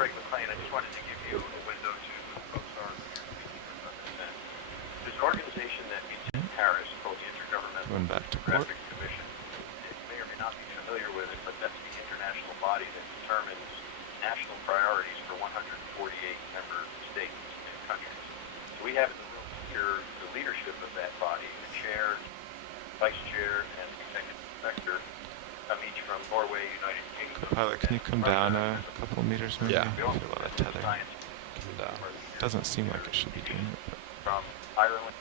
Greg McLean. I just wanted to give you a window to who the folks are who you're speaking with on this event. There's an organization that meets in Paris called the Intergovernmental Geographic Commission. You may or may not be familiar with it, but that's the international body that determines national priorities for 148 member states and countries. So we have in the room here the leadership of that body, the chair, vice chair, and executive director, come each from Norway, United Kingdom. Pilot, can you come down a couple meters maybe? Yeah. I feel a lot of tether. Coming down. Doesn't seem like it should be doing it. But. From Ireland,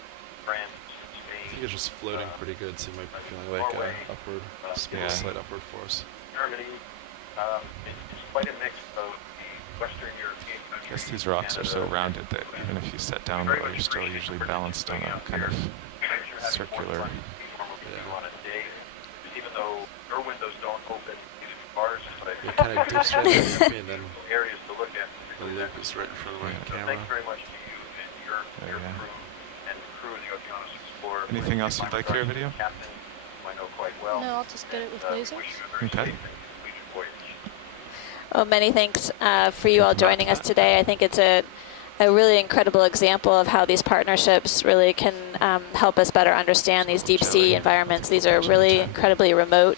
France, Spain. I think it's just floating pretty good, so you might be feeling like Norway, upward, yeah. slight upward force. Germany. It's quite a mix of the Western European countries. I guess these rocks are so rounded that even if you set down low, you're still usually balanced on a kind of circular. Even though your windows don't open, even bars, but It kind of dips right in and then areas to look at. the loop is right in front of my camera. Thanks very much to you and your crew and the crew of the Okeanos Explorer. Anything else you'd like here, video? Captain, who I know quite well. No, I'll just get it with lasers. Okay. Well, many thanks for you all joining us today. I think it's a really incredible example of how these partnerships really can help us better understand these deep sea environments. These are really incredibly remote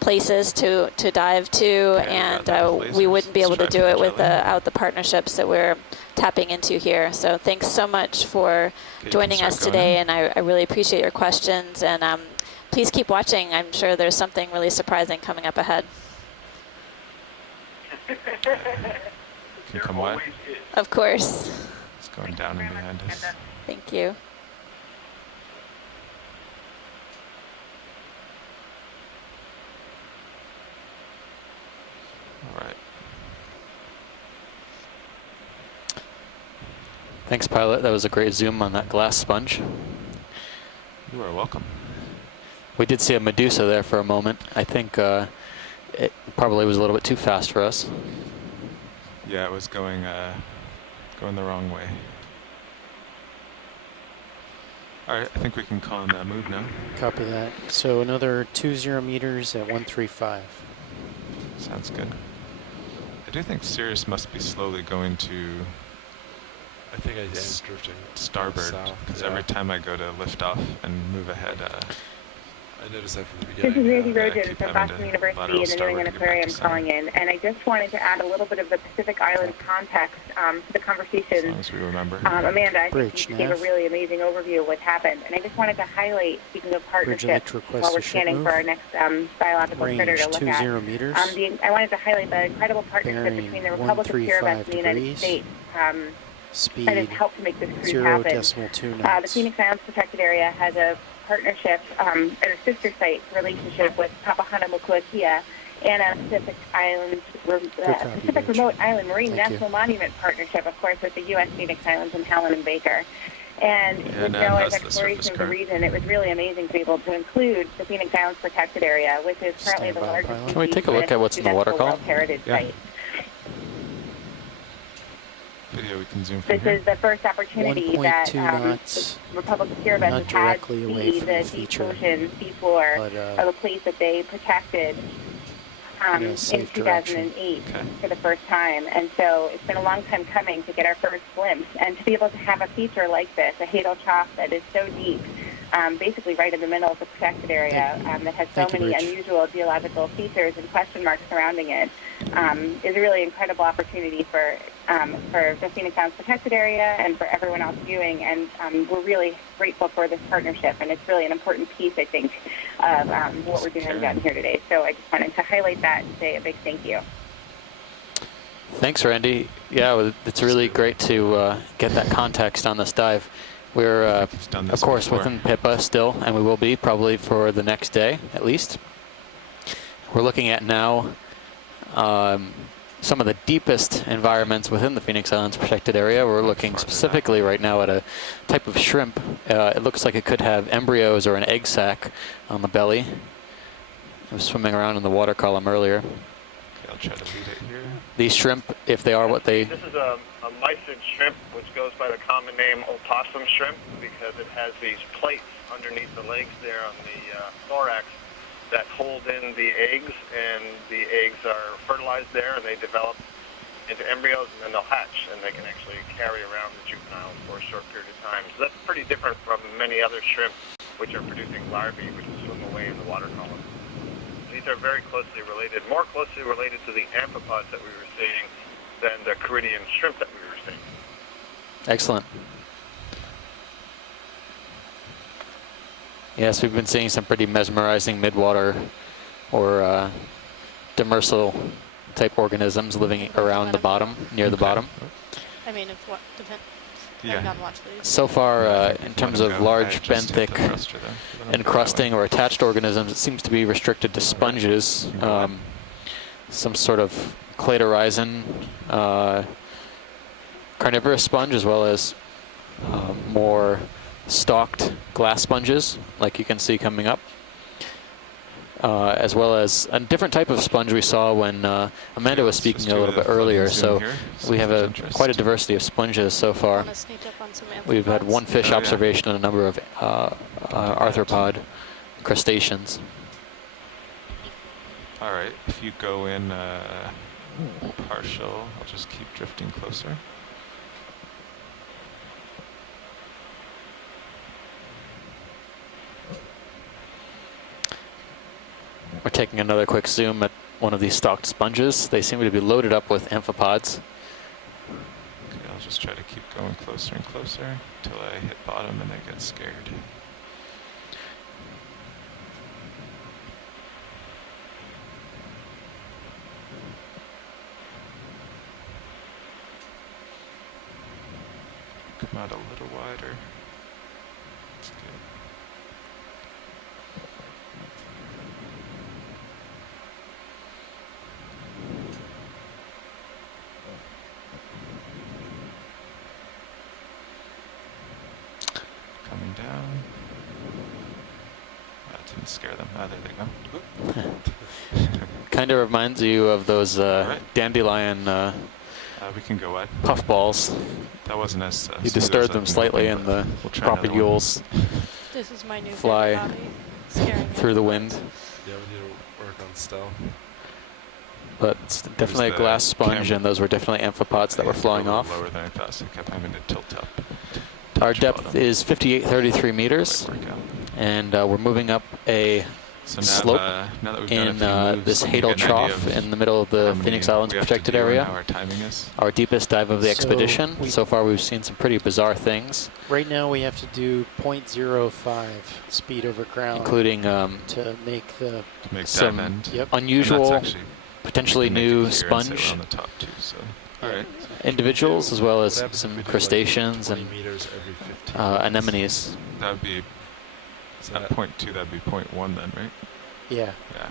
places to dive to, and we wouldn't be able to do it without the partnerships that we're tapping into here. So thanks so much for joining us today, and I really appreciate your questions, and please keep watching. I'm sure there's something really surprising coming up ahead. Can you come wide? Of course. It's going down in behind us. Thank you. All right. Thanks, pilot. That was a great zoom on that glass sponge. You are welcome. We did see a Medusa there for a moment. I think it probably was a little bit too fast for us. Yeah, it was going the wrong way. All right, I think we can call on that move now. Copy that. So another 20 meters at 135. Sounds good. I do think Sirius must be slowly going to I think I am drifting starboard, because every time I go to lift off and move ahead, I noticed that from the This beginning. is Randy Rogen from Boston University in the New England Aquarium calling in, and I just wanted to add a little bit of the Pacific Islands context to the conversation. as long as we remember. Amanda, I think you gave a really amazing overview of what happened, and I just wanted to highlight, speaking of partnerships, while we're scanning for our next biological critter to look at. 20 meters. I wanted to highlight the incredible partnership between the Republic of Kiribati and the United States. Speed that has helped to make this cruise happen. 0.2 knots. The Phoenix Islands Protected Area has a partnership and a sister site relationship with Papahanaumokuakea and a Pacific Remote Island Marine National Monument partnership, of course, with the U.S. Phoenix Islands and Helen and Baker. And with NOAA's exploration of the region, it was really amazing to be able to include the Phoenix Islands Protected Area, which is currently the largest. Can we take a look at what's in the water column? Heritage site. Video we can zoom from This here. is the first opportunity that the Republic of Kiribati has had to see the deep ocean seafloor of a place that they protected in 2008 for the first time. And so it's been a long time coming to get our first glimpse, and to be able to have a feature like this, a hadal trough that is so deep, basically right in the middle of the protected area, that has so many unusual geological features and question marks surrounding it, is a really incredible opportunity for the Phoenix Islands Protected Area and for everyone else viewing. And we're really grateful for this partnership, and it's really an important piece, I think, of what we're doing down here today. So I just wanted to highlight that and say a big thank you. Thanks, Randy. Yeah, it's really great to get that context on this dive. We're, of course, within PIPA still, and we will be probably for the next day, at least. We're looking at now some of the deepest environments within the Phoenix Islands Protected Area. We're looking specifically right now at a type of shrimp. It looks like it could have embryos or an egg sac on the belly. It was swimming around in the water column earlier. Okay, I'll try to read it here. These shrimp, if they are what they... This is a mysid shrimp, which goes by the common name opossum shrimp, because it has these plates underneath the legs there on the thorax that hold in the eggs, and the eggs are fertilized there, and they develop into embryos, and then they'll hatch, and they can actually carry around the juveniles for a short period of time. So that's pretty different from many other shrimp which are producing larvae which swim away in the water column. These are very closely related, more closely related to the amphipods that we were seeing than the Caridian shrimp that we were seeing. Excellent. Yes, we've been seeing some pretty mesmerizing midwater or demersal type organisms living around the bottom, near the bottom. I mean, if what depending on watch lead. So far, in terms of large benthic encrusting or attached organisms, it seems to be restricted to sponges, some sort of cladorizin, carnivorous sponge, as well as more stalked glass sponges, like you can see coming up, as well as a different type of sponge we saw when Amanda was speaking a little bit earlier. So we have quite a diversity of sponges so far. We've had one fish observation and a number of arthropod crustaceans. All right, if you go in partial, I'll just keep drifting closer. We're taking another quick zoom at one of these stalked sponges. They seem to be loaded up with amphipods. Okay, I'll just try to keep going closer and closer until I hit bottom and I get scared. Come out a little wider. That's good. Coming down. That didn't scare them. Ah, there they go. Kind of reminds you of those dandelion we can go wide. puffballs. That wasn't as You disturbed them slightly and the propagules This is my new fly hobby, scaring through the wind. Yeah, we need to work on stealth. But it's definitely a glass sponge, and those were definitely amphipods that were flying off. Lower than I thought, so I kept having to tilt up. Our depth is 5833 meters, and we're moving up a slope in this Hadal Trough in the middle of the Phoenix Islands protected area. Our deepest dive of the expedition. So far we've seen some pretty bizarre things. Right now we have to do 0.05 speed over ground, including to make the some unusual, potentially new sponge individuals, as well as some crustaceans and anemones. That would be at 0.2. That'd be 0.1 then, right? Yeah. Yeah.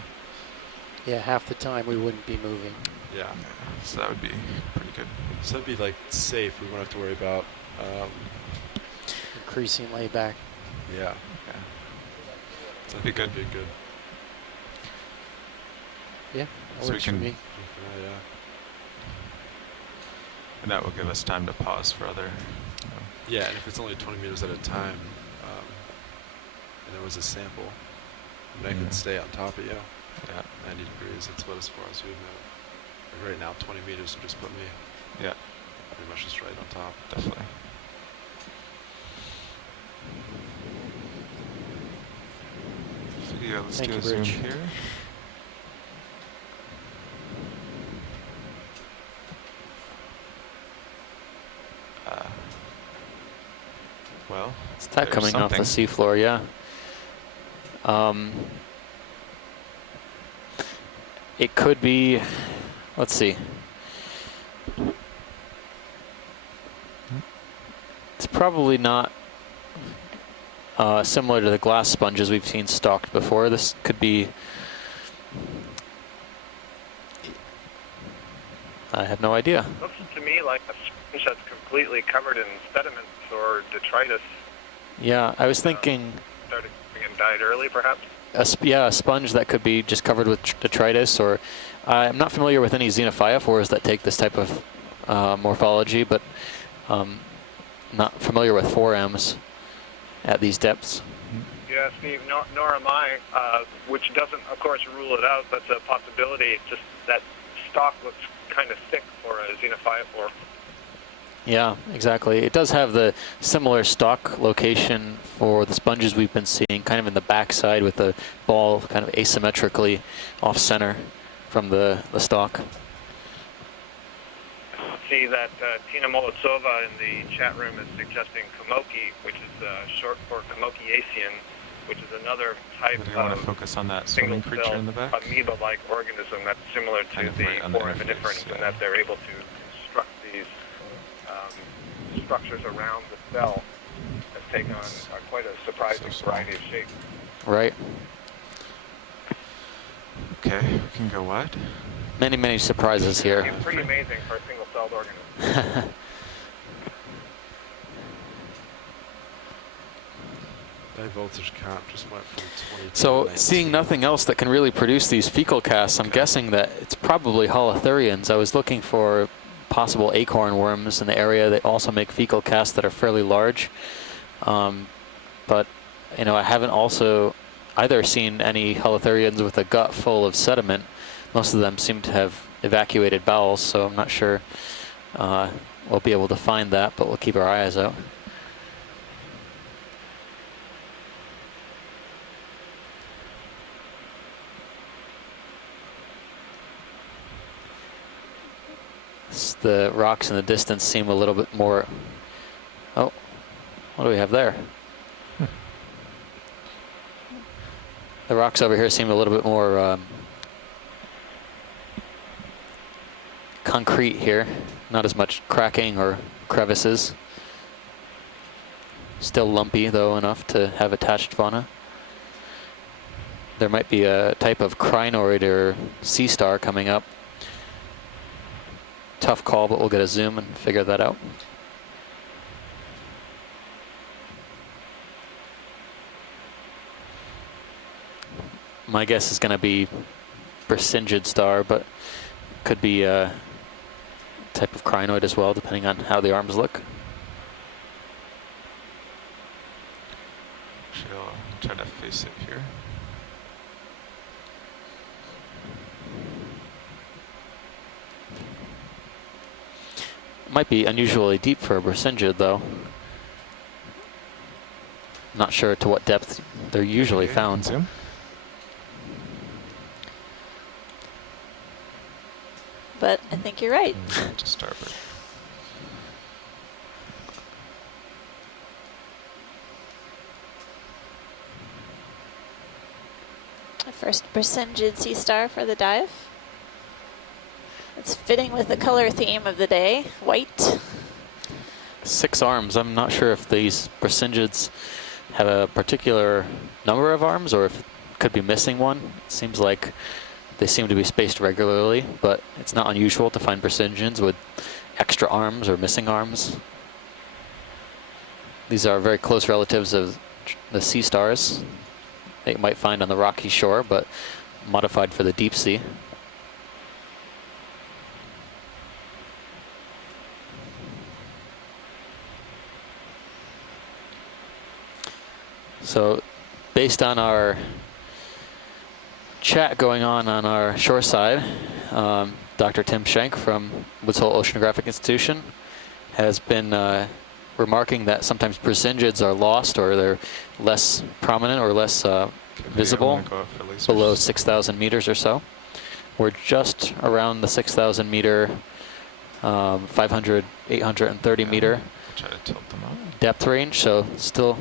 Yeah, half the time we wouldn't be moving. Yeah. So that would be pretty good. So that'd be like safe. We won't have to worry about increasing layback. Yeah. Yeah. So that'd be good. Yeah, that so works for me. Yeah. And that will give us time to pause for other. Yeah, and if it's only 20 meters at a time, and it was a sample, and I can stay on top of you. Yeah. 90 degrees. That's about as far as we move. Like right now, 20 meters would just put me. Yeah. Pretty much just right on top. Definitely. So yeah, let's do a zoom here. Well, it's that coming off the seafloor, yeah. It could be, let's see. It's probably not similar to the glass sponges we've seen stalked before. This could be, I have no idea. Looks to me like a sponge that's completely covered in sediments or detritus. Yeah, I was thinking. Started and died early, perhaps. A sponge that could be just covered with detritus, or I'm not familiar with any xenophyophores that take this type of morphology, but not familiar with forems at these depths. Yeah, Steve, nor am I, which doesn't, of course, rule it out. That's a possibility. Just that stalk looks kind of thick for a xenophytophore. Yeah, exactly. It does have the similar stock location for the sponges we've been seeing, kind of in the backside with the ball kind of asymmetrically off center from the stock. See that Tina Molosova in the chat room is suggesting Komoki, which is short for Komokiacean, which is another type Do you want to of focus on that swimming creature in the back? amoeba-like organism that's similar to Kind of the right on the foraminiferans interface, in that they're able to construct these structures around the cell that take on quite a surprising variety of shapes. Right. Okay, we can go wide. Many, many surprises here. It's pretty amazing for a single-celled organism. High voltage count just went from 20 to So 19. seeing nothing else that can really produce these fecal casts, I'm guessing that it's probably holothurians. I was looking for possible acorn worms in the area. They also make fecal casts that are fairly large. But, you know, I haven't also either seen any holothurians with a gut full of sediment. Most of them seem to have evacuated bowels, so I'm not sure we'll be able to find that, but we'll keep our eyes out. The rocks in the distance seem a little bit more... Oh, what do we have there? The rocks over here seem a little bit more concrete here. Not as much cracking or crevices. Still lumpy, though, enough to have attached fauna. There might be a type of crinoid or sea star coming up. Tough call, but we'll get a zoom and figure that out. My guess is going to be Brisingid star, but could be a type of crinoid as well, depending on how the arms look. Actually, I'll try to face it here. Might be unusually deep for a Brisingid, though. Not sure to what depth they're usually found. Zoom. But I think you're right. To starboard. The first Brisingid sea star for the dive. It's fitting with the color theme of the day, white. 6 arms. I'm not sure if these Brisingids have a particular number of arms or if it could be missing one. It seems like they seem to be spaced regularly, but it's not unusual to find Brisingids with extra arms or missing arms. These are very close relatives of the sea stars that you might find on the rocky shore, but modified for the deep sea. So based on our chat going on our shore side, Dr. Tim Schenk from Woods Hole Oceanographic Institution has been remarking that sometimes Brisingids are lost or they're less prominent or less visible below 6,000 meters or so. We're just around the 6,000 meter, 500, 830 meter Try to tilt them up. depth range, so still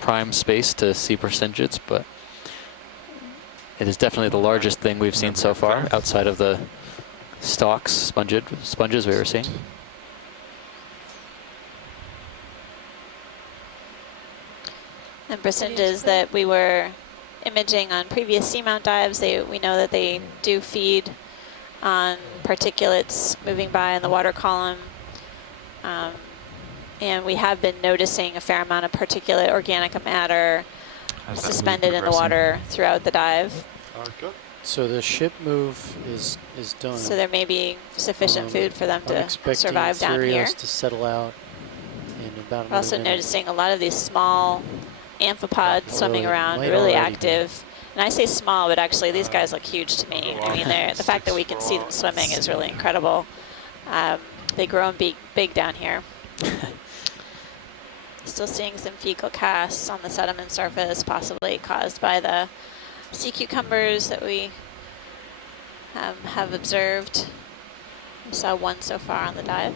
prime space to see Brisingids, but it is definitely the largest thing we've seen so far outside of the stalks, sponges we were seeing. And Brisingids that we were imaging on previous seamount dives, we know that they do feed on particulates moving by in the water column. And we have been noticing a fair amount of particulate organic matter suspended in the water throughout the dive. So the ship move is done. So there may be sufficient food for them I'm to expecting survive down here. Therios to settle out in about We're also another minute. noticing a lot of these small amphipods swimming Well, it around, might really already be. active. And I say small, but actually these guys look huge to me. I mean, the fact that we can see them swimming is really incredible. They grow and be big down here. Still seeing some fecal casts on the sediment surface, possibly caused by the sea cucumbers that we have observed. We saw one so far on the dive.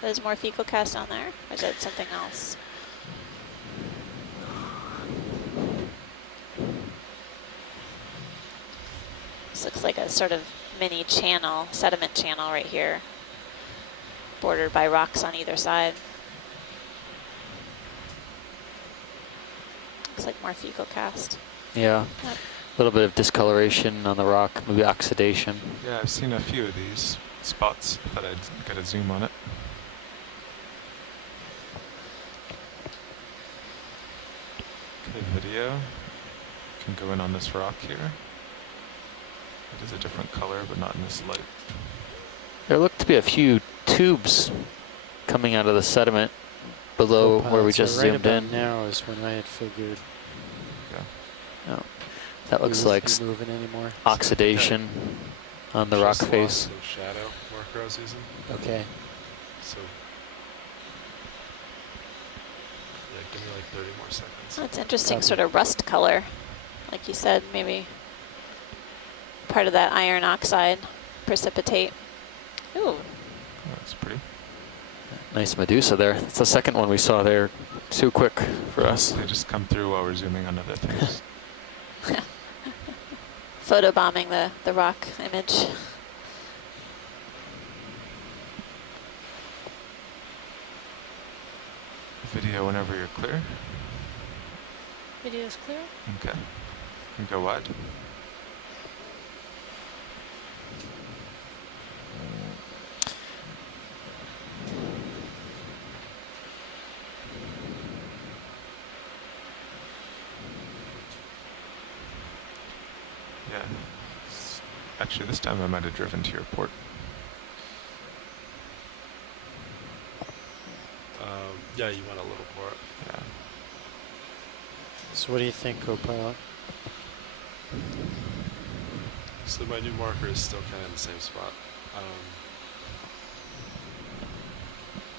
There's more fecal casts on there, or is that something else? This looks like a sort of mini channel, sediment channel right here, bordered by rocks on either side. Looks like more fecal cast. Yeah, Yep. a little bit of discoloration on the rock, maybe oxidation. Yeah, I've seen a few of these spots. Thought I'd get a zoom on it. Okay, video. Can go in on this rock here. It is a different color, but not in this light. There looked to be a few tubes coming out of the sediment below where we just right zoomed about in. now is when I had figured. Oh, that looks like moving anymore. oxidation on the rock Just face. lost the shadow marker I was using. Okay. So, yeah, give me like 30 more seconds. That's interesting, sort of rust color. Like you said, maybe part of that iron oxide precipitate. Ooh. Oh, that's pretty. Nice Medusa there. It's the second one we saw there. Too quick for us. They just come through while we're zooming on other things. Photobombing the rock image. Video whenever you're clear. Video is clear. Okay. And go wide. Yeah. Actually, this time I might have driven to your port. Yeah, you went a little for it. Yeah. So what do you think, co-pilot? So my new marker is still kind of in the same spot.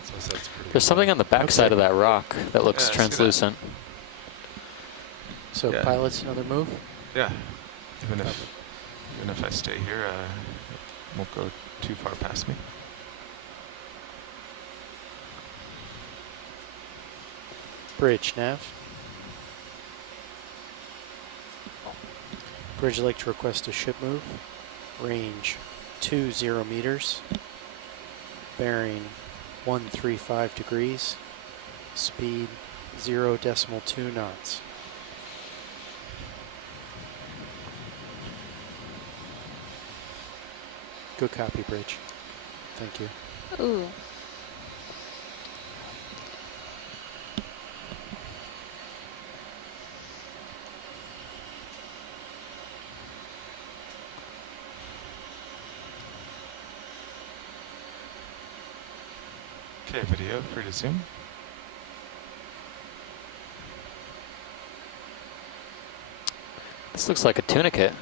So that's pretty. There's something on the backside of that rock that looks Yeah, I see that. translucent. So Yeah. pilot's another move? Yeah. Even if I stay here, it won't go too far past me. Bridge, nav. Bridge like to request a ship move. Range 20 meters. Bearing 135 degrees. Speed 0.2 knots. Good copy, Bridge. Thank you. Ooh. Okay, video, free to zoom. This looks like a tunicate,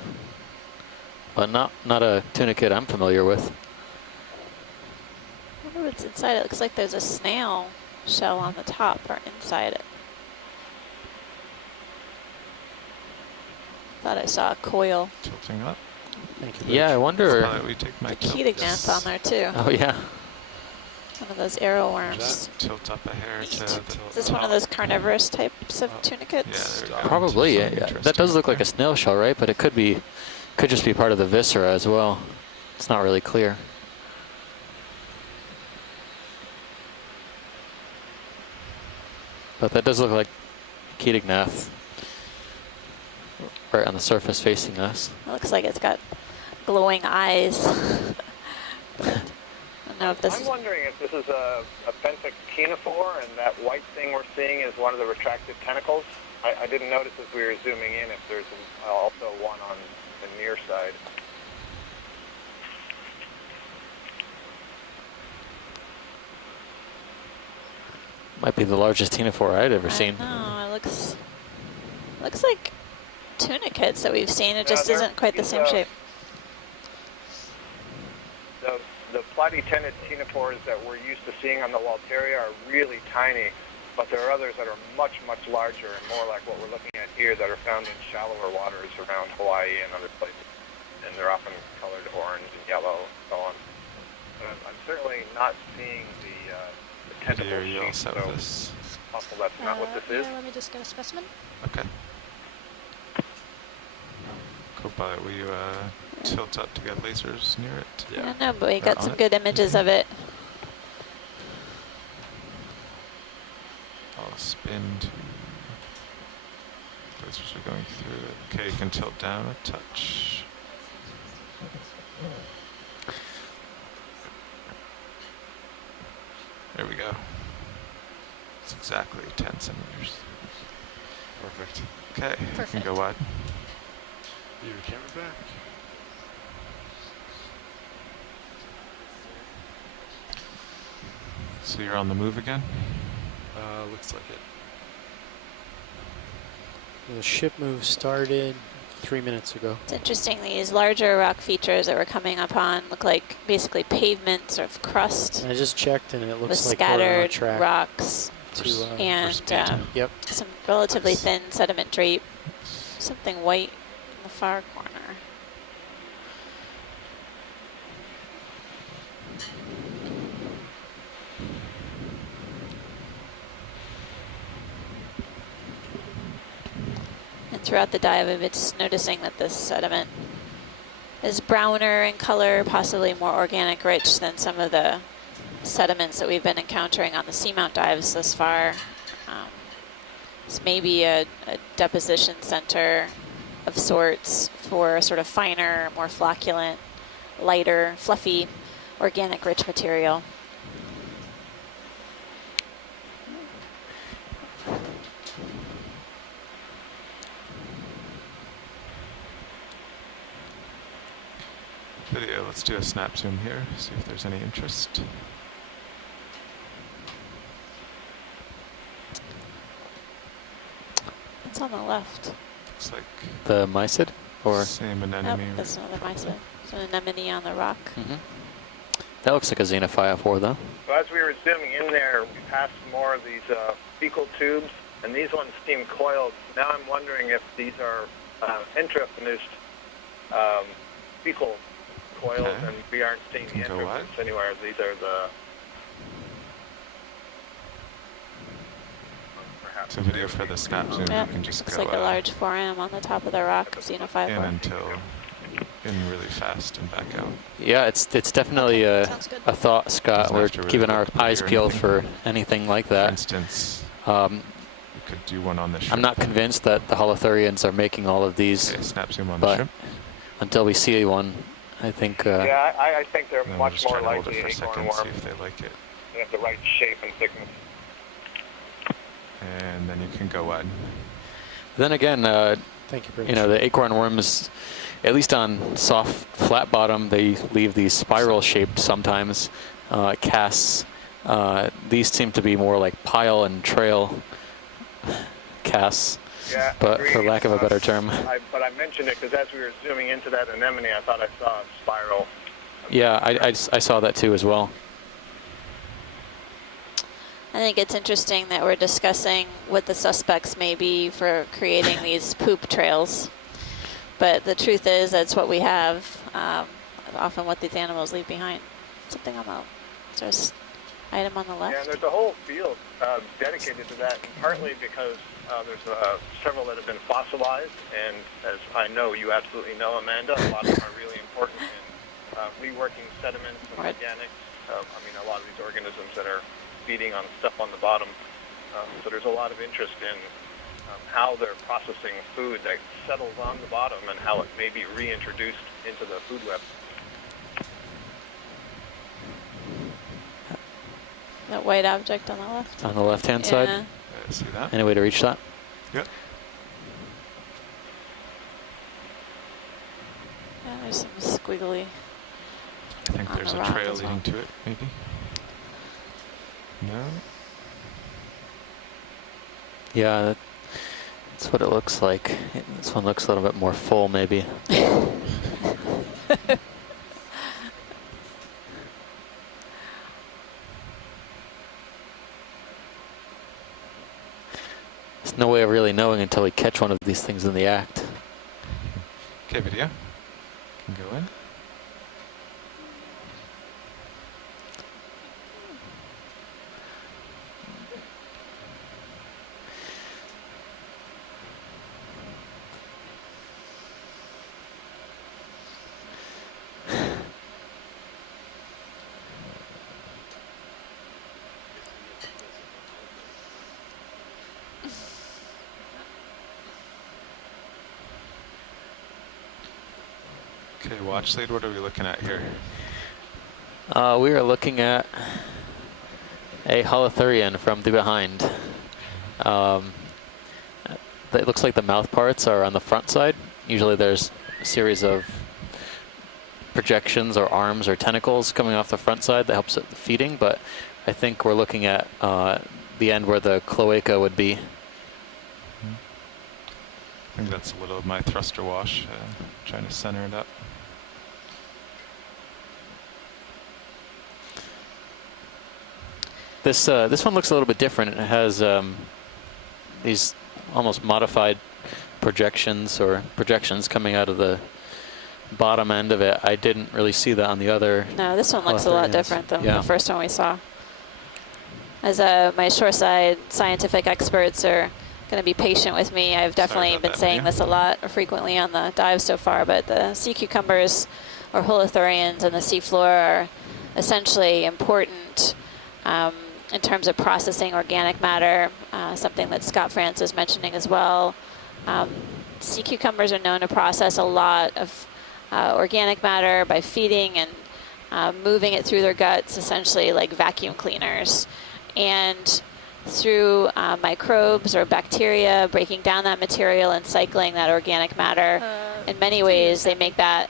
but not a tunicate I'm familiar with. I wonder what's inside it. Looks like there's a snail shell on the top or inside it. Thought I saw a coil. Tilting up. Thank you, Bridge. Yeah, I wonder. We take my A Ketognath on there too. Oh yeah. One of those arrow worms. Tilt up a hair to the Is this one of those carnivorous types of tunicates? Yeah, there we go. Probably, Something yeah. That interesting does look like there. a snail shell, right? But it could just be part of the viscera as well. It's not really clear. But that does look like Ketognath right on the surface facing us. It looks like it's got glowing eyes. I don't know if this I'm is... wondering if this is a benthic ctenophore and that white thing we're seeing is one of the retracted tentacles. I didn't notice as we were zooming in if there's also one on the near side. Might be the largest ctenophore I'd ever seen. No, it looks like tunicates that we've seen. It just isn't quite the same shape. The platy-tended ctenophores that we're used to seeing on the Walteria are really tiny, but there are others that are much, much larger and more like what we're looking at here that are found in shallower waters around Hawaii and other places. And they're often colored orange and yellow and so on. But I'm certainly not seeing the tentacle sheet, so it's possible that's not what this is. Let me just get a specimen. Okay. Co-pilot, will you tilt up to get lasers near it? I don't know, but we got some good images of it. I'll spin to... Lasers are going through it. Okay, you can tilt down a touch. There we go. It's exactly 10 centimeters. Perfect. Okay, you can go wide. Your camera back. So you're on the move again? Looks like it. The ship move started 3 minutes ago. It's interesting, these larger rock features that we're coming up on look like basically pavements of crust. And I just checked and it looks with like we're on a scattered track rocks to, and yep. some relatively thin sediment drape, something white in the far corner. And throughout the dive, I'm just noticing that this sediment is browner in color, possibly more organic rich than some of the sediments that we've been encountering on the seamount dives thus far. It's maybe a deposition center of sorts for a sort of finer, more flocculent, lighter, fluffy, organic rich material. Video, let's do a snap zoom here, see if there's any interest. It's on the left. Looks like the mysid, or same anemone. Nope, that's not the mysid. It's an anemone on the rock. That looks like a xenophyophore, though. So as we were zooming in there, we passed more of these fecal tubes, and these ones seem coiled. Now I'm wondering if these are intravenous fecal coils, and we aren't seeing the intravenous anywhere. These are the... It's a video for the snap zoom. Yep. You can just Looks go like a large forearm on the top of the rock, in xenophyophore. until in really fast and back out. Yeah, it's definitely a thought, Scott. We're keeping our eyes peeled for anything like that. For instance, you could do one on the ship. I'm not convinced that the holothurians are making all of these. Okay, snap zoom on but the ship. Until we see one, I think. yeah, I think they're We'll much more hold it likely for a second, acorn see worms. if they like it. They have the right shape and thickness. And then you can go wide. Then again, Thank you, you know, the acorn worms, at least on soft, flat bottom, they leave these spiral shaped sometimes casts. These seem to be more like pile and trail casts, Yeah, but agreed. for lack of a better term. But I mentioned it because as we were zooming into that anemone, I thought I saw a spiral. Yeah, I saw that too as well. I think it's interesting that we're discussing what the suspects may be for creating these poop trails. But the truth is that's what we have, often what these animals leave behind. Something on the, there's an item on the left. Yeah, and there's a whole field dedicated to that, and partly because there's several that have been fossilized, and as I know, you absolutely know, Amanda, a lot of them are really important in reworking sediments and organics. I mean, a lot of these organisms that are feeding on stuff on the bottom. So there's a lot of interest in how they're processing food that settles on the bottom and how it may be reintroduced into the food web. That white object on the left. On the left-hand side? See that? Any way to reach that? Yep. Yeah, there's some squiggly. I think on there's the a rock trail as well. leading to it, maybe. No? Yeah, That's what it looks like. This one looks a little bit more full, maybe. There's no way of really knowing until we catch one of these things in the act. Okay, video. Can go in. Okay, watch lead, what are we looking at here? We are looking at a holothurian from the behind. It looks like the mouth parts are on the front side. Usually there's a series of projections or arms or tentacles coming off the front side that helps with the feeding, but I think we're looking at the end where the cloaca would be. I think that's a little of my thruster wash, trying to center it up. This one looks a little bit different. It has these almost modified projections coming out of the bottom end of it. I didn't really see that on the other. No, this one looks a lot different than Yeah. the first one we saw. As my shoreside scientific experts are going to be patient with me, I've definitely been saying this a lot frequently on the dive so far, but the sea cucumbers or holothurians on the seafloor are essentially important in terms of processing organic matter, something that Scott France is mentioning as well. Sea cucumbers are known to process a lot of organic matter by feeding and moving it through their guts, essentially like vacuum cleaners. And through microbes or bacteria breaking down that material and cycling that organic matter, in many ways they make that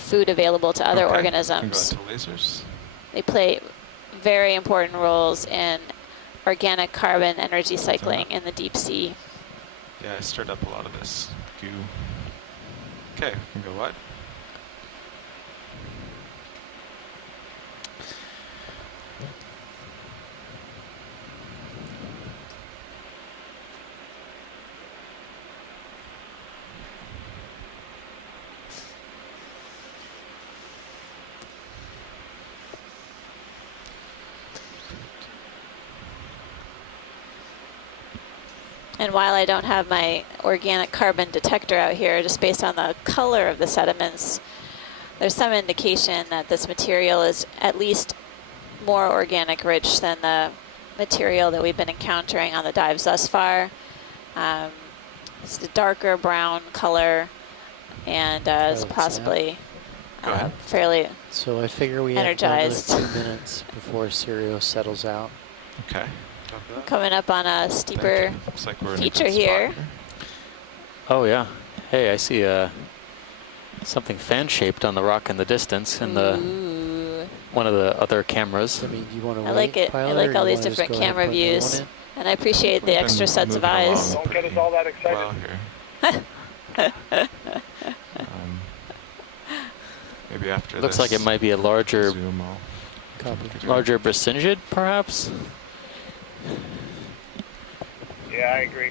food available to other organisms. Can go out to lasers. They play very important roles in organic carbon energy cycling in the deep sea. Yeah, I stirred up a lot of this goo. Okay, we can go what? And while I don't have my organic carbon detector out here, just based on the color of the sediments, there's some indication that this material is at least more organic rich than the material that we've been encountering on the dives thus far. It's a darker brown color, and it's possibly fairly So I figure we energized. have another 2 minutes before Sirio settles out. Okay. Coming up on a steeper Looks like we're feature in a good here. spot Oh yeah. Hey, I see something fan-shaped on the rock in the distance in the one of the other cameras. I mean, do you want to I like it. I like all these different camera views, and I appreciate the extra sets of eyes. Don't get us all that excited. well here. Maybe after Looks this, like it might be a larger zoom all. Bracingid, perhaps. Yeah, I agree.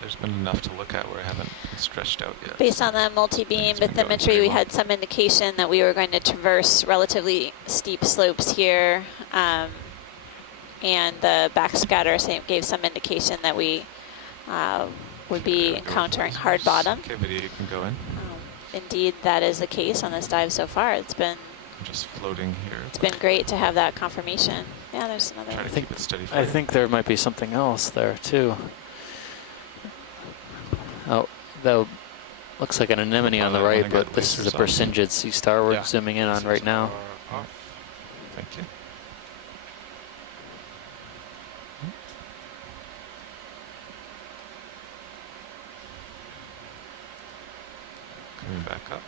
There's been enough to look at where I haven't stretched out yet. Based on the multi-beam bathymetry, we had some indication that we were going to traverse relatively steep slopes here, and the backscatter gave some indication that we would be encountering hard bottom. Okay, video, you can go in. Indeed, that is the case on this dive so far. It's been I'm just floating here. It's been great to have that confirmation. Yeah, there's another. Try to keep it steady. I think there might be something else there too. Oh, that looks like an anemone on the right, but this is a Bracingid sea star we're zooming in on right now. Thank you. back up.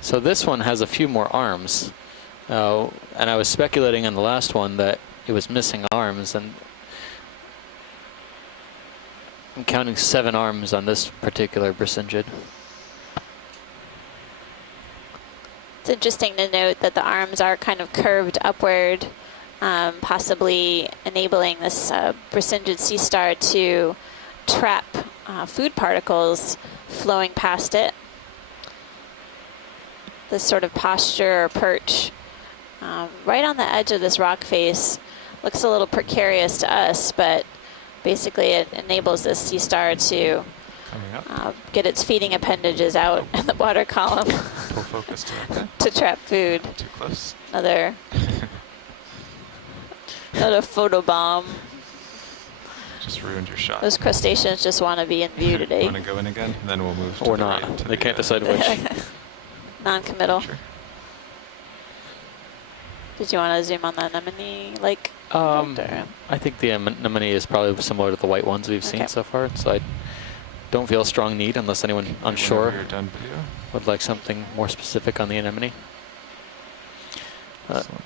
So this one has a few more arms. And I was speculating on the last one that it was missing arms, and I'm counting 7 arms on this particular Brisingid. It's interesting to note that the arms are kind of curved upward, possibly enabling this Brisingid sea star to trap food particles flowing past it. This sort of posture or perch right on the edge of this rock face looks a little precarious to us, but basically it enables this sea star to get its feeding appendages out in the water column Pull focus to that guy. to trap food. Too close. Another photobomb. Just ruined your shot. Those crustaceans just want to be in view today. Want to go in again? And then we'll move to Or the not. right to They the, can't decide which. Non-committal. Sure. Did you want to zoom on the anemone lake? I think the anemone is probably similar to the white ones we've seen so far, so I don't feel a strong need unless anyone unsure Whenever you're done video. would like something more specific on the anemone.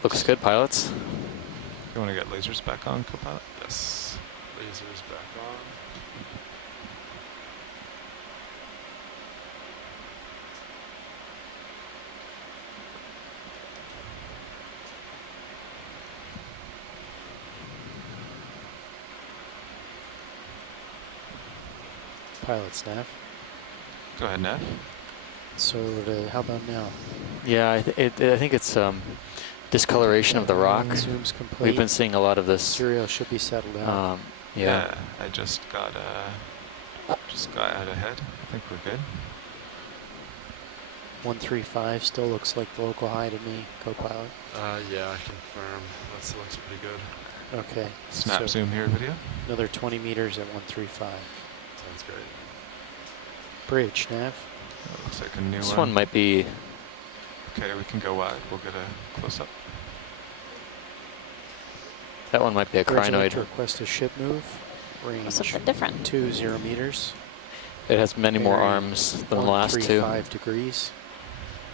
Looks good, pilots. You want to get lasers back on, Copilot? Yes. Lasers back on. Pilot's nav. Go ahead, Nav. So how about now? Yeah, I think it's discoloration of the rock. Zoom's complete. We've been seeing a lot of this. Serial should be settled down. Yeah. I just got out ahead. I think we're good. 135 still looks like the local high to me, Copilot. Yeah, I confirm. That looks pretty good. Okay. Snap so zoom here, video. another 20 meters at 135. Sounds great. Bridge, nav. That looks like a new This one might be. Okay, we can go wide. We'll get a close up. That one might be a Bridge, I'd like crinoid. to request a ship move. Range Something different. 20 meters. It has many more Bearing arms than the last two. 135 degrees.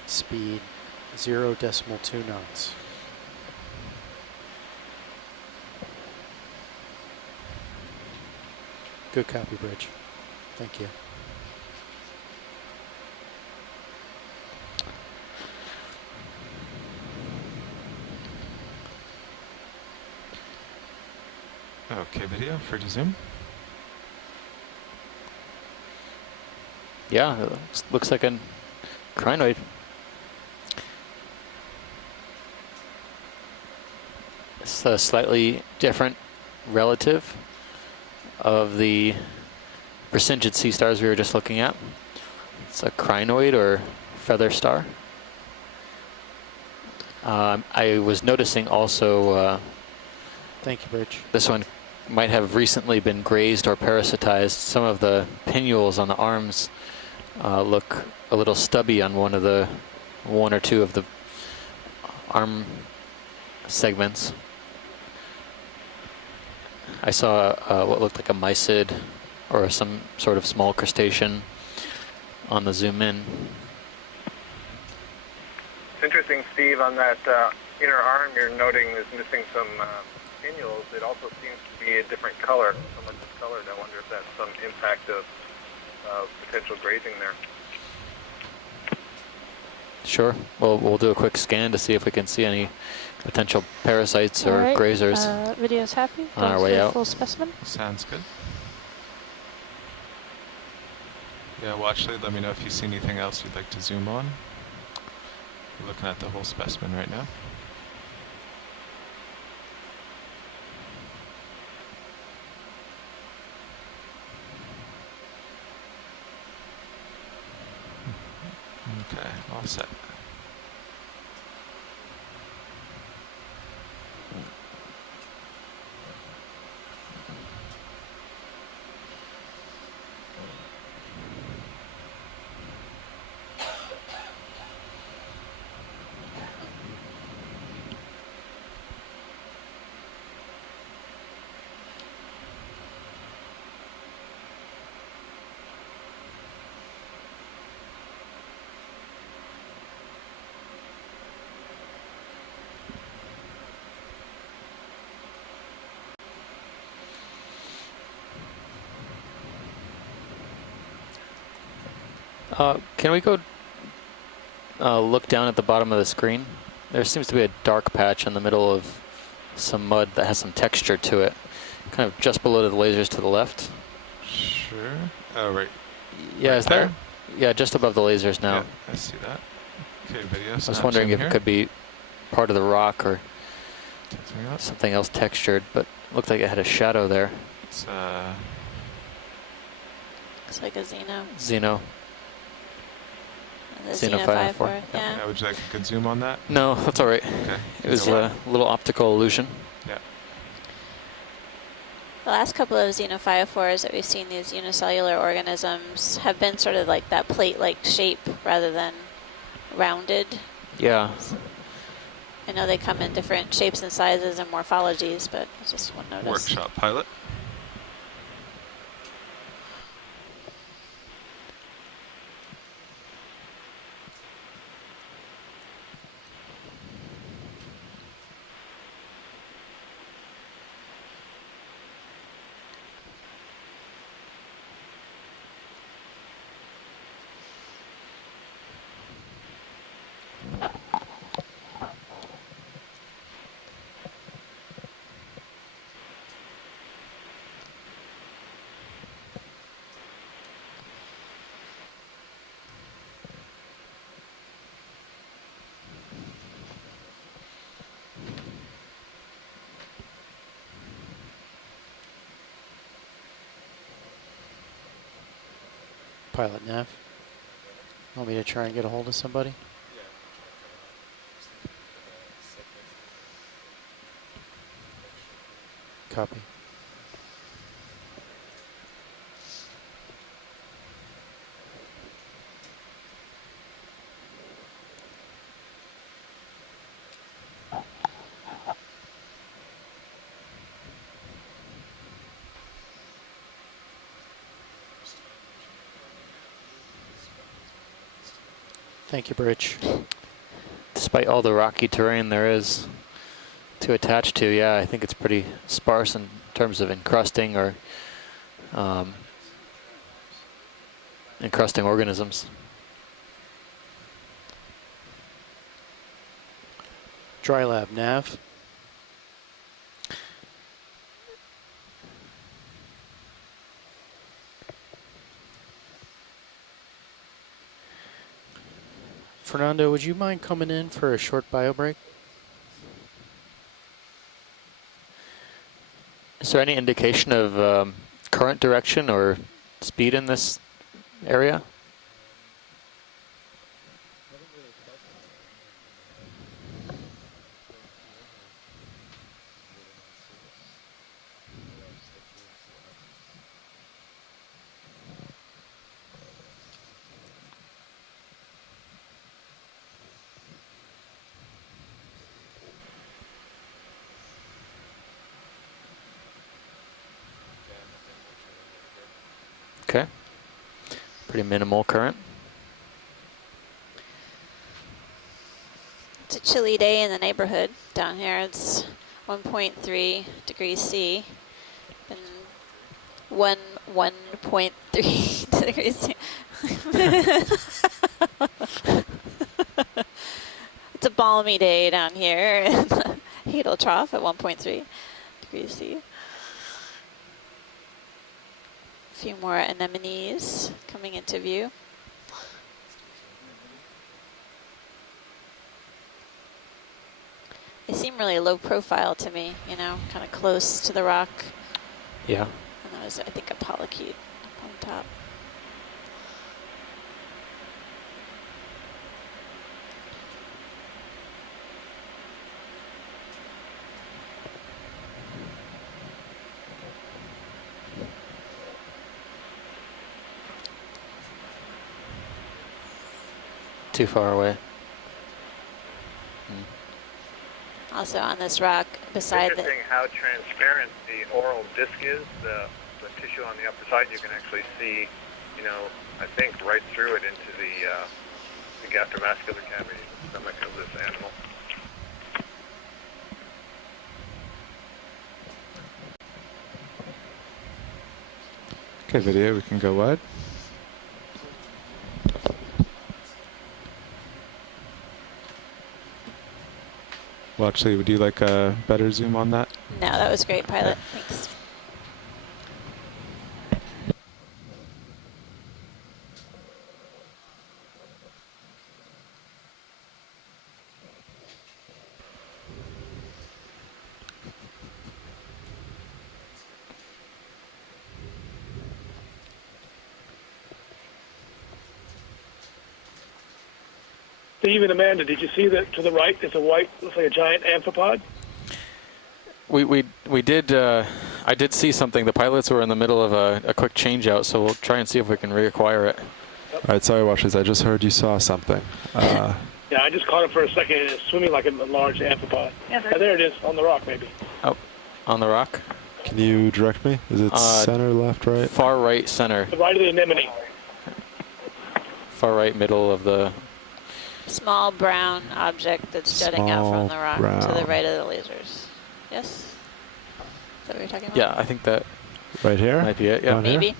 Speed 0.2 knots. Good copy, Bridge. Thank you. Okay, video, free to zoom. Yeah, it looks like a crinoid. It's a slightly different relative of the Brisingid sea stars we were just looking at. It's a crinoid or feather star. I was noticing also Thank you, Bridge. this one might have recently been grazed or parasitized. Some of the pinnules on the arms look a little stubby on one or two of the arm segments. I saw what looked like a mysid or some sort of small crustacean on the zoom in. It's interesting, Steve, on that inner arm you're noting is missing some pinnules. It also seems to be a different color, somewhat discolored. I wonder if that's some impact of potential grazing there. Sure. Well, we'll do a quick scan to see if we can see any potential parasites or Alright, grazers. Video's happy. On our Goes way to out. Full specimen. Sounds good. Yeah, watch it. Let me know if you see anything else you'd like to zoom on. We're looking at the whole specimen right now. Okay, all set. Can we go look down at the bottom of the screen? There seems to be a dark patch in the middle of some mud that has some texture to it, kind of just below the lasers to the left. Sure. Oh, right. Yeah, right is there? that? Yeah, just above the lasers now. Yeah, I see that. Okay, video. I was wondering if it could be part of the rock or something else textured, but looked like it had a shadow there. It's Looks like a Xeno. Xeno. The Xeno Xeno 504. 504. Yeah. Yeah, would you like a good zoom on that? No, that's all right. Okay. It was a little optical illusion. Yeah. The last couple of Xeno 504s that we've seen, these unicellular organisms, have been sort of like that plate-like shape rather than rounded. Yeah. I know they come in different shapes and sizes and morphologies, but I just want to notice. Workshop pilot. Pilot nav. Want me to try and get a hold of somebody? Copy. Thank you, Bridge. Despite all the rocky terrain there is to attach to, yeah, I think it's pretty sparse in terms of encrusting or encrusting organisms. Dry lab nav. Fernando, would you mind coming in for a short bio break? Is there any indication of current direction or speed in this area? Okay. Pretty minimal current. It's a chilly day in the neighborhood down here. It's 1.3 degrees C. And 1.3 degrees C. It's a balmy day down here in the Hadal Trough at 1.3 degrees C. A few more anemones coming into view. They seem really low profile to me, you know, kind of close to the rock. Yeah. And that was, I think, a polychaete up on top. Too far away. Also on this rock beside the... Interesting how transparent the oral disc is. The tissue on the upper side, you can actually see, you know, I think right through it into the gastrovascular cavity, the stomach of this animal. Okay, video, we can go wide. Well, actually, would you like a better zoom on that? No, that was great, pilot. Thanks. Steve and Amanda, did you see that to the right is a white, looks like a giant amphipod? We did. I did see something. The pilots were in the middle of a quick change out, so we'll try and see if we can reacquire it. All right, sorry, Watchers. I just heard you saw something. Yeah, I just caught it for a second, and it's swimming like a large amphipod. Yeah, there it is, on the rock, maybe. Oh, on the rock? Can you direct me? Is it center, left, right? Far right, center. The right of the anemone. Far right, middle of the... Small brown object that's jutting out from the rock to the right of the lasers. Yes? Is that what you're talking about? Yeah, I think that... Right here? Might be it, yeah. Maybe. Here?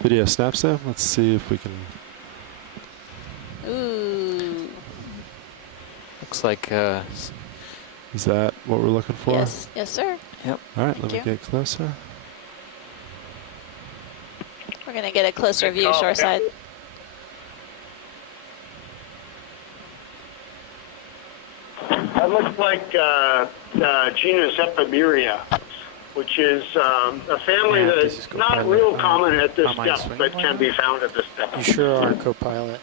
Video snap sim. Let's see if we can... Ooh. Looks like... Is that what we're looking for? Yes. Yes, sir. Yep. All right, let me get closer. We're going to get a closer view shoreside. That looks like genus Epimeria, which is a family that is not real common at this depth, but can be found at this depth. You sure are, co-pilot.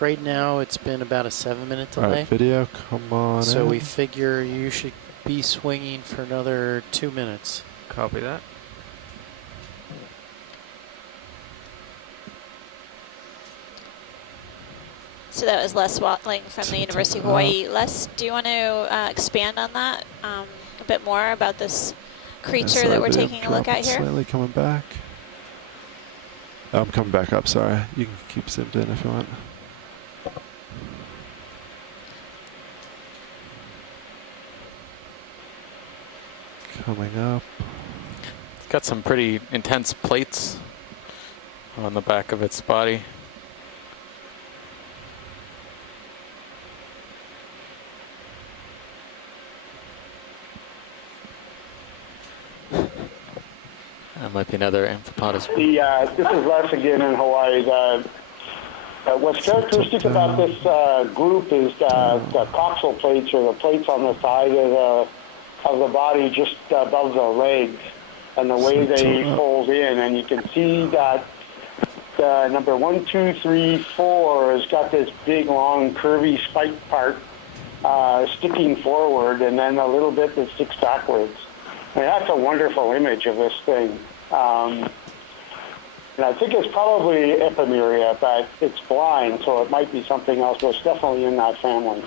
Right now it's been about a 7-minute delay. All right, video, come on. So we figure you should be swinging for another 2 minutes. Copy that. So that was Les Watling from the University of Hawaii. Les, do you want to expand on that a bit more about this creature that we're taking a look at here? Slightly coming back. Oh, I'm coming back up, sorry. You can keep zoomed in if you want. Coming up. It's got some pretty intense plates on the back of its body. That might be another amphipod as well. This is Les again in Hawaii. What's characteristic about this group is the coxal plates, or the plates on the side of the body just above the legs, and the way they fold in. And you can see that number 1, 2, 3, 4 has got this big, long, curvy spike part sticking forward, and then a little bit that sticks backwards. And that's a wonderful image of this thing. And I think it's probably Epimeria, but it's blind, so it might be something else, but it's definitely in that family.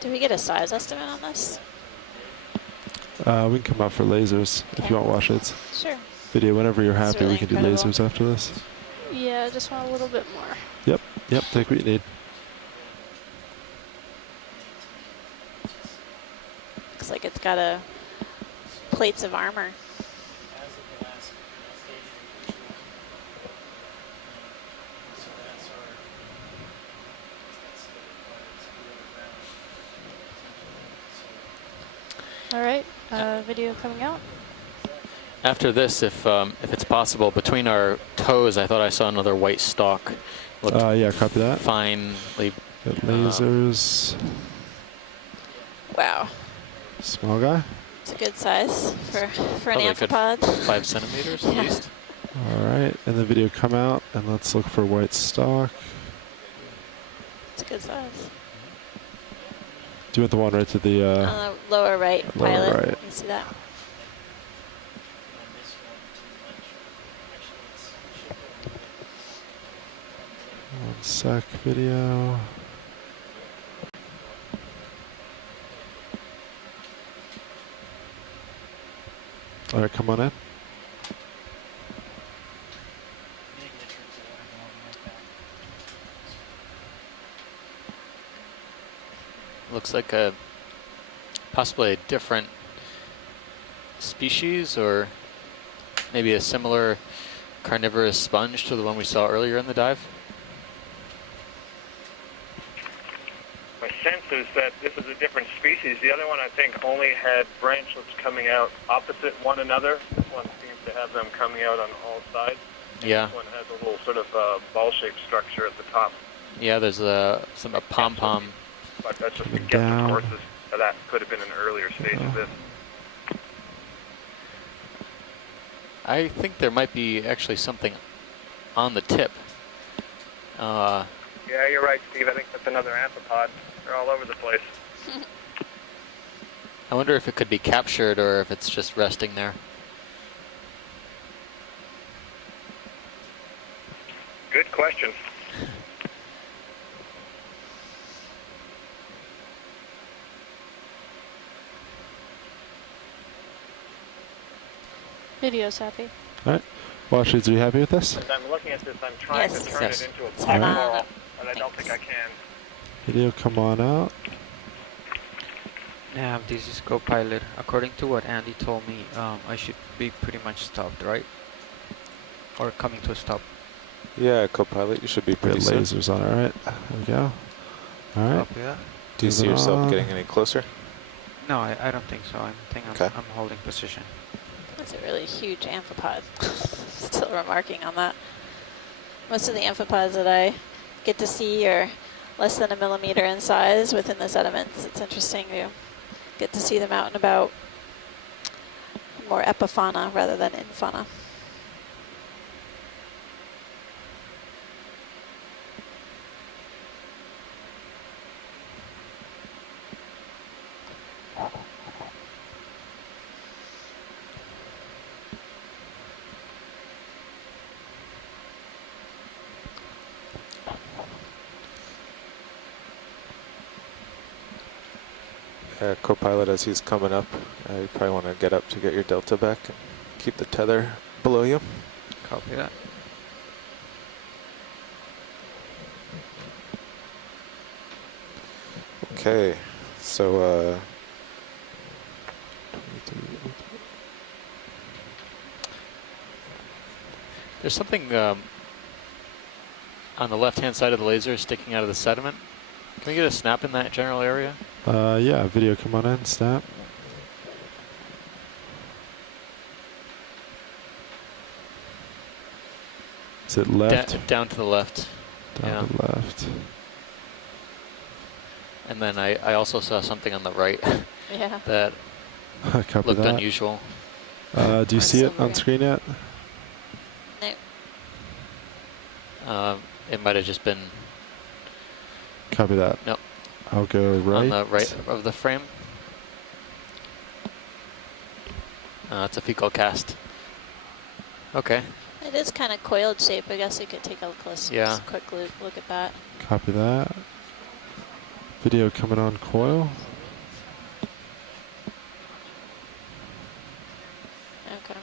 Do we get a size estimate on this? We can come out for lasers if you want wash-its. Sure. Video, whenever you're happy, really we can incredible. do lasers after this. Yeah, I just want a little bit more. Yep, take what you need. Looks like it's got plates of armor. All right, video coming out. After this, if it's possible, between our toes, I thought I saw another white stalk. Yeah, copy that. Finely. Got lasers. Wow. Small guy. It's a good size for an Probably a good amphipod. 5 centimeters at least. All right, and the video come out, and let's look for white stalk. It's a good size. Do you want the one right to the... On the lower right, lower pilot. right. You see that? One sec, video. All right, come on in. Looks like possibly a different species, or maybe a similar carnivorous sponge to the one we saw earlier in the dive. My sense is that this is a different species. The other one, I think, only had branchlets coming out opposite one another. This one seems to have them coming out on all sides. Yeah. This one has a little sort of ball-shaped structure at the top. Yeah, there's a pom-pom. But that's just a guess, of course. That could have been an earlier stage of this. I think there might be actually something on the tip. Yeah, you're right, Steve. I think that's another amphipod. They're all over the place. I wonder if it could be captured or if it's just resting there. Good question. Video's happy. All right. Watch leads, are you happy with this? As I'm looking at this, I'm trying to turn it into a It's black fine. ball, but I don't think I can. Video, come on out. Yeah, this is co-pilot. According to what Andy told me, I should be pretty much stopped, right? Or coming to a stop. Yeah, co-pilot, you should be pretty soon. Lasers on it, right? There we go. All right. Copy that. Do you see yourself getting any closer? No, I don't think so. I'm holding position. That's a really huge amphipod. Still remarking on that. Most of the amphipods that I get to see are less than 1 millimeter in size within the sediments. It's interesting to get to see them out and about. More epifauna rather than infauna. Co-pilot, as he's coming up, you probably want to get up to get your delta back and keep the tether below you. Copy that. Okay, so There's something on the left-hand side of the laser sticking out of the sediment. Can we get a snap in that general area? Yeah, video, come on in, snap. Is it left? Down to the left. Down to the left. And then I also saw something on the right Yeah. that Copy looked that. unusual. Do you see it on screen yet? No. It might have just been... Copy that. Nope. I'll go right. On the right of the frame. It's a fecal cast. Okay. It is kind of coiled shape. I guess we could take a close, quick look at that. Copy that. Video coming on coil. Okay.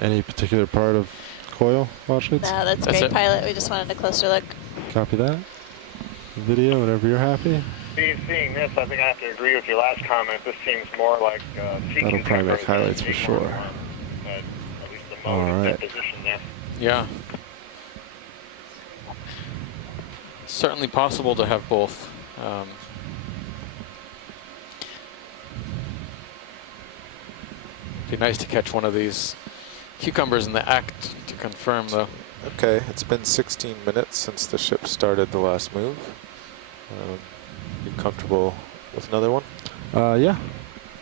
Any particular part of coil, watch it? No, that's great, pilot. We just wanted a closer look. Copy that. Video, whenever you're happy. Steve, seeing this, I think I have to agree with your last comment. This seems more like That'll probably make highlights for sure. At least the mode is in position there. Yeah. It's certainly possible to have both. Be nice to catch one of these cucumbers in the act to confirm, though. Okay, it's been 16 minutes since the ship started the last move. You comfortable with another one? Yeah.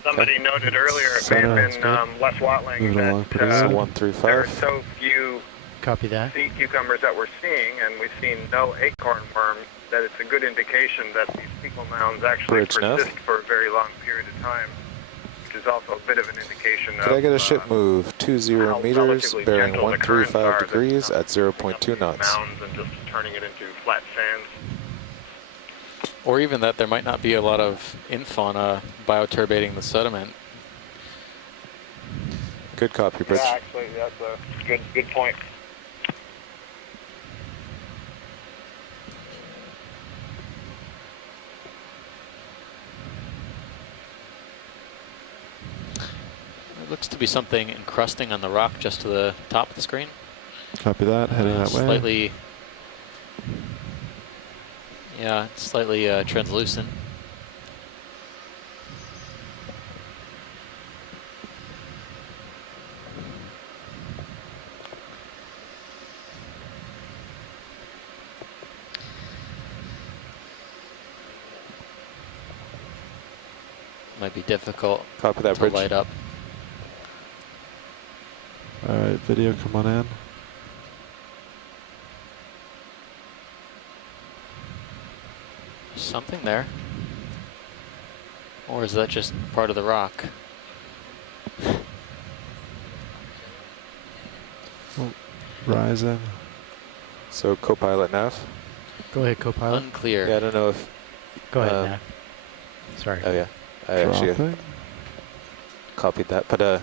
Somebody noted earlier, it may have been Les Watling, that 135. there are so few Copy that. sea cucumbers that we're seeing, and we've seen no acorn worms, that it's a good indication that these fecal mounds actually persist for a very long period of time, which is also a bit of an indication of... Could I get a ship move 20 meters, bearing 135 degrees at 0.2 knots? Mounds and just turning it into flat sands. Or even that there might not be a lot of infauna bioturbating the sediment. Good copy, Bridge. Yeah, actually, that's a good point. It looks to be something encrusting on the rock just to the top of the screen. Copy that, heading that way. Slightly, yeah, slightly translucent. Might be difficult Copy that, to Bridge. light up. All right, video, come on in. Something there. Or is that just part of the rock? Rising. So co-pilot nav. Go ahead, co-pilot. Unclear. Yeah, I don't know if. Go ahead, Nav. Sorry. Oh yeah, I actually Dropping. copied that. But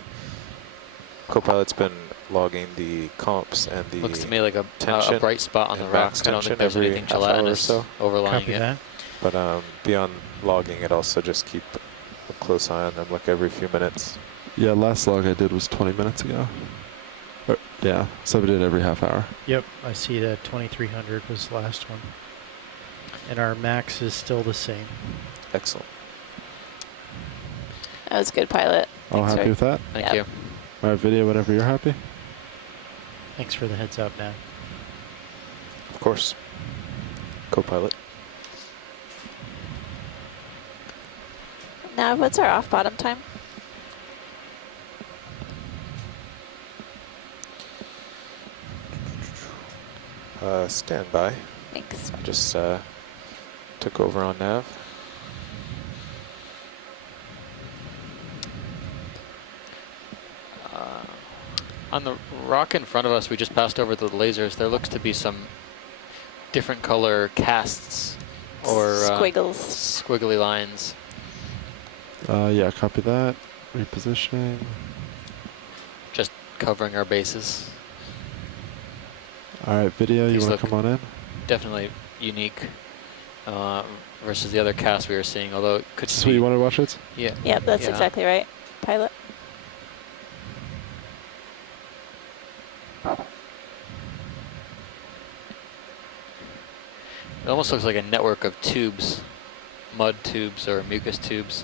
co-pilot's been logging the comps and the Looks to me like a tension bright spot on the and rock. max I don't tension think there's every anything half hour or gelatinous so. overlying Copy it. that. But beyond logging it, also just keep a close eye on them, like every few minutes. Yeah, last log I did was 20 minutes ago. Yeah, so we did every half hour. Yep, I see that 2300 was the last one. And our max is still the same. Excellent. That was good, pilot. All Thanks, happy Rick. with that? Thank Yep. you. All right, video, whenever you're happy. Thanks for the heads up, Nav. Of course. Co-pilot. Now, what's our off bottom time? Stand by. Thanks. I just took over on nav. On the rock in front of us, we just passed over the lasers. There looks to be some different color casts or Squiggles. squiggly lines. Yeah, copy that. Repositioning. Just covering our bases. All right, video, you These want look to come on in? Definitely unique versus the other casts we were seeing, although it could Sweet, be. you want to watch it? Yeah. Yep, that's yeah. exactly right, pilot. It almost looks like a network of tubes, mud tubes or mucus tubes.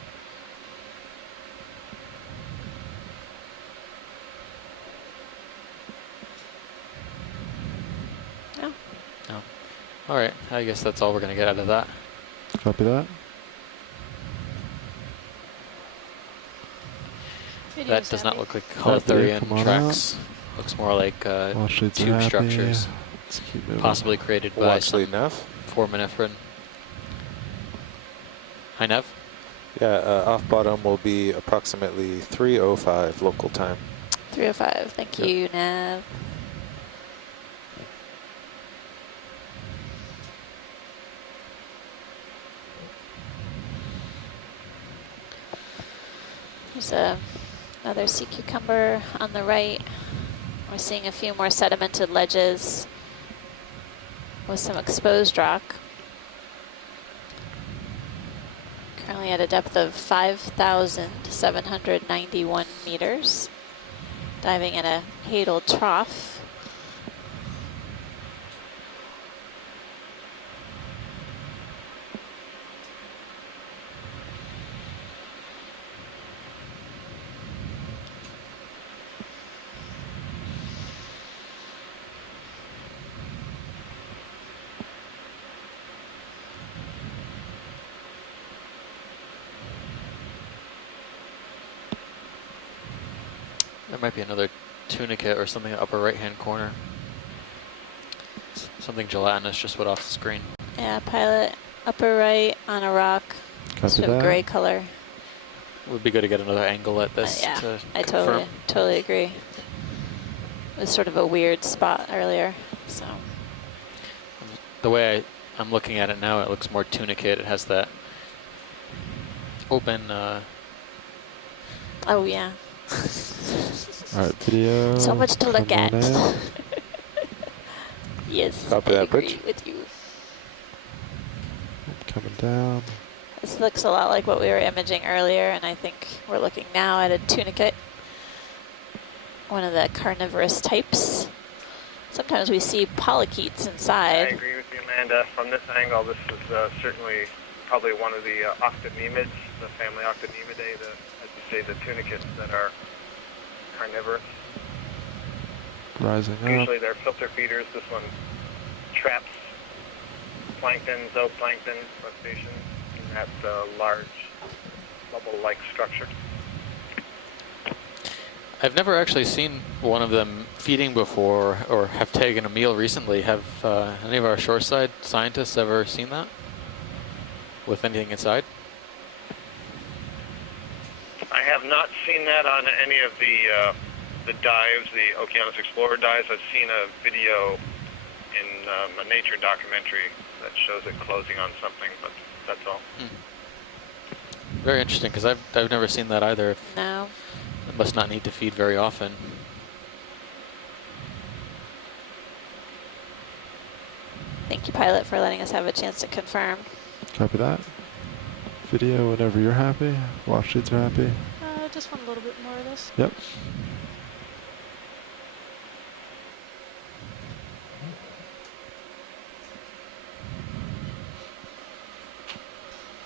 Oh. No. All right, I guess that's all we're going to get out of that. Copy that. That does not look like That video, come Holothurian on tracks. Looks more like Watch leads are tube happy. structures, Let's keep moving. possibly created by Watch some lead nav. foraminifera. Hi, Nev. Yeah, off bottom will be approximately 3:05 local time. 305. Thank you, Nav. There's another sea cucumber on the right. We're seeing a few more sedimented ledges with some exposed rock. Currently at a depth of 5,791 meters. Diving in a hadal trough. There might be another tunicate or something in the upper right-hand corner. Something gelatinous just went off the screen. Yeah, pilot upper right on a rock. Copy Sort of that. gray color. It would be good to get another angle at this Yeah, to I confirm. totally agree. It was sort of a weird spot earlier, so. The way I I'm looking at it now. It looks more tunicate. It has that open. Oh yeah. All right, video. So much to look at. Yes, Copy I that, agree bridge. with you. Coming down. This looks a lot like what we were imaging earlier, and I think we're looking now at a tunicate, one of the carnivorous types. Sometimes we see polychaetes inside. I agree with you, Amanda. From this angle, this is certainly probably one of the octonemids, the family Octonemidae, as you say, the tunicates that are carnivorous. Rising up. Usually they're filter feeders. This one traps plankton, zooplankton, crustaceans in that large bubble-like structure. I've never actually seen one of them feeding before or have taken a meal recently. Have any of our shoreside scientists ever seen that with anything inside? I have not seen that on any of the dives, the Okeanos Explorer dives. I've seen a video in a nature documentary that shows it closing on something, but that's all. Very interesting, because I've never seen that either. No. It must not need to feed very often. Thank you, pilot, for letting us have a chance to confirm. Copy that. Video whenever you're happy. Watch sheets are happy. Just want a little bit more of this. Yep.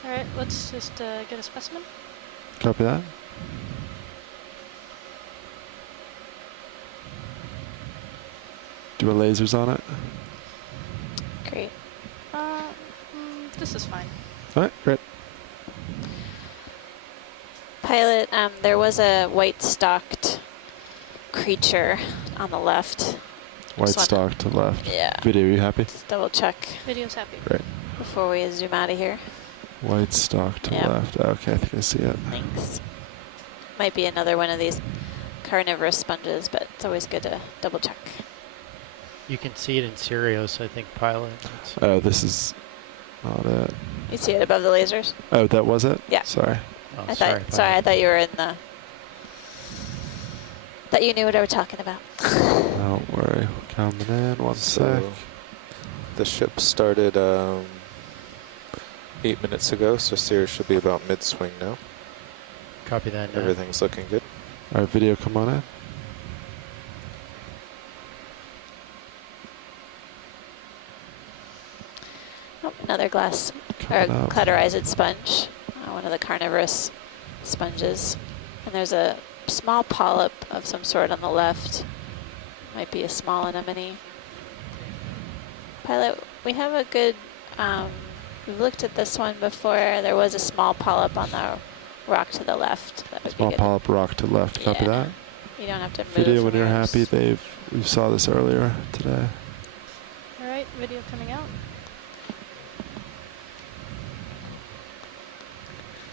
All right, let's just get a specimen. Copy that. Do a lasers on it. Great. This is fine. All right, great. Pilot, there was a white-stalked creature on the left. White stock to left. Yeah. Video, you happy? Just double check Video's happy. Great. before we zoom out of here. White stock to Yep. left. Okay, I think I see it. Thanks. Might be another one of these carnivorous sponges, but it's always good to double check. You can see it in Sirius, I think, pilot. Oh, this is not it. You see it above the lasers? Oh, that was it? Yeah. Sorry. Oh, I thought you were in the... That you knew what I was talking about. Don't worry. Coming in. One sec. The ship started 8 minutes ago, so Sirius should be about mid-swing now. Copy that now. Everything's looking good. All right, video, come on in. Oh, another glass, or Coming up. cauterized sponge, one of the carnivorous sponges. And there's a small polyp of some sort on the left. Might be a small anemone. Pilot, we have a good, we've looked at this one before. There was a small polyp on the rock to the left. That would Small be good. polyp rock to left. Copy Yeah. that. You don't have to move. Video when from you're yours. happy. We saw this earlier today. All right, video coming out.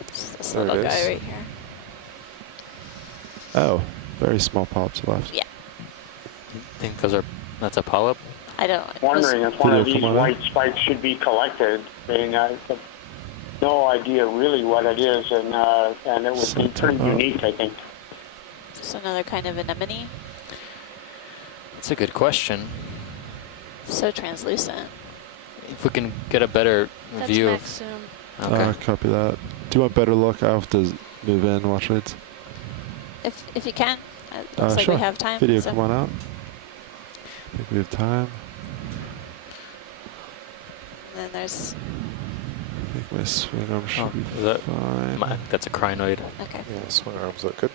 This There it little guy is. right here. Oh, very small polyp to left. Yeah. Think that's a polyp? I don't. Wondering if one Video, of these come on in. white spikes should be collected. I mean, I have no idea really what it is, and it would be pretty unique, I think. Is this another kind of anemone? That's a good question. So translucent. If we can get a better That's view max of... zoom. Okay. Copy that. Do you want better look? I have to move in, watch it. If you can. It looks like Sure. we have time. Video, so- come on out. I think we have time. And then there's, I think my swing arm should Oh, be is that fine. that's a crinoid. okay. Yeah, swing arms look good.